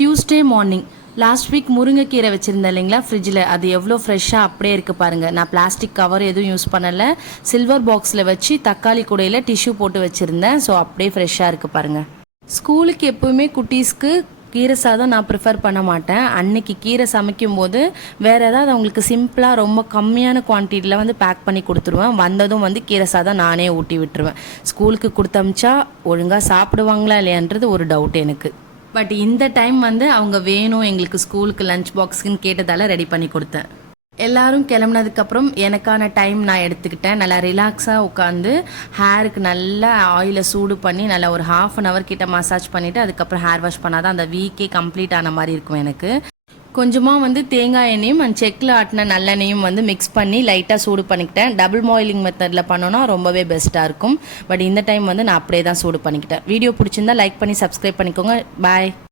Tuesday morning last week முருங்கைக்கீரை வச்சுருந்தேன் இல்லைங்களா ஃப்ரிட்ஜில், அது எவ்வளோ ஃப்ரெஷ்ஷாக அப்படியே இருக்குது பாருங்கள். நான் பிளாஸ்டிக் கவர் எதுவும் யூஸ் பண்ணலை, சில்வர் பாக்ஸில் வச்சு தக்காளி கூடையில் டிஷ்யூ போட்டு வச்சுருந்தேன். ஸோ அப்படியே ஃப்ரெஷ்ஷாக இருக்குது பாருங்கள். ஸ்கூலுக்கு எப்போவுமே குட்டீஸ்க்கு கீரை சாதம் நான் ப்ரிஃபர் பண்ண மாட்டேன். அன்னைக்கு கீரை சமைக்கும் போது வேறு ஏதாவது அவங்களுக்கு சிம்பிளாக ரொம்ப கம்மியான குவான்டிட்டியில் வந்து பேக் பண்ணி கொடுத்துருவேன். வந்ததும் வந்து கீரை சாதம் நானே ஊட்டி விட்டுருவேன். ஸ்கூலுக்கு கொடுத்தமிச்சா ஒழுங்காக சாப்பிடுவாங்களா இல்லையான்றது ஒரு டவுட் எனக்கு. பட் இந்த டைம் வந்து அவங்க வேணும் எங்களுக்கு ஸ்கூலுக்கு லஞ்ச் பாக்ஸுக்குன்னு கேட்டதால் ரெடி பண்ணி கொடுத்தேன். எல்லோரும் கிளம்புனதுக்கப்புறம் எனக்கான டைம் நான் எடுத்துக்கிட்டேன். நல்லா ரிலாக்ஸாக உட்காந்து ஹேருக்கு நல்லா ஆயிலை சூடு பண்ணி நல்லா ஒரு 1/2 hour கிட்ட மசாஜ் பண்ணிவிட்டு அதுக்கப்புறம் ஹேர் வாஷ் பண்ணால் தான் அந்த வீக்கே கம்ப்ளீட் ஆன மாதிரி இருக்கும் எனக்கு. கொஞ்சமாக வந்து தேங்காய் எண்ணெயும் அந்த செக்கில் ஆட்டின நல்லெண்ணெயும் வந்து மிக்ஸ் பண்ணி லைட்டாக சூடு பண்ணிக்கிட்டேன். டபுள் பாயிலிங் மெத்தடில் பண்ணோன்னா ரொம்பவே பெஸ்ட்டாக இருக்கும். பட் இந்த டைம் வந்து நான் அப்படியே தான் சூடு பண்ணிக்கிட்டேன். வீடியோ பிடிச்சிருந்தா லைக் பண்ணி சப்ஸ்கிரைப் பண்ணிக்கோங்க. பாய்.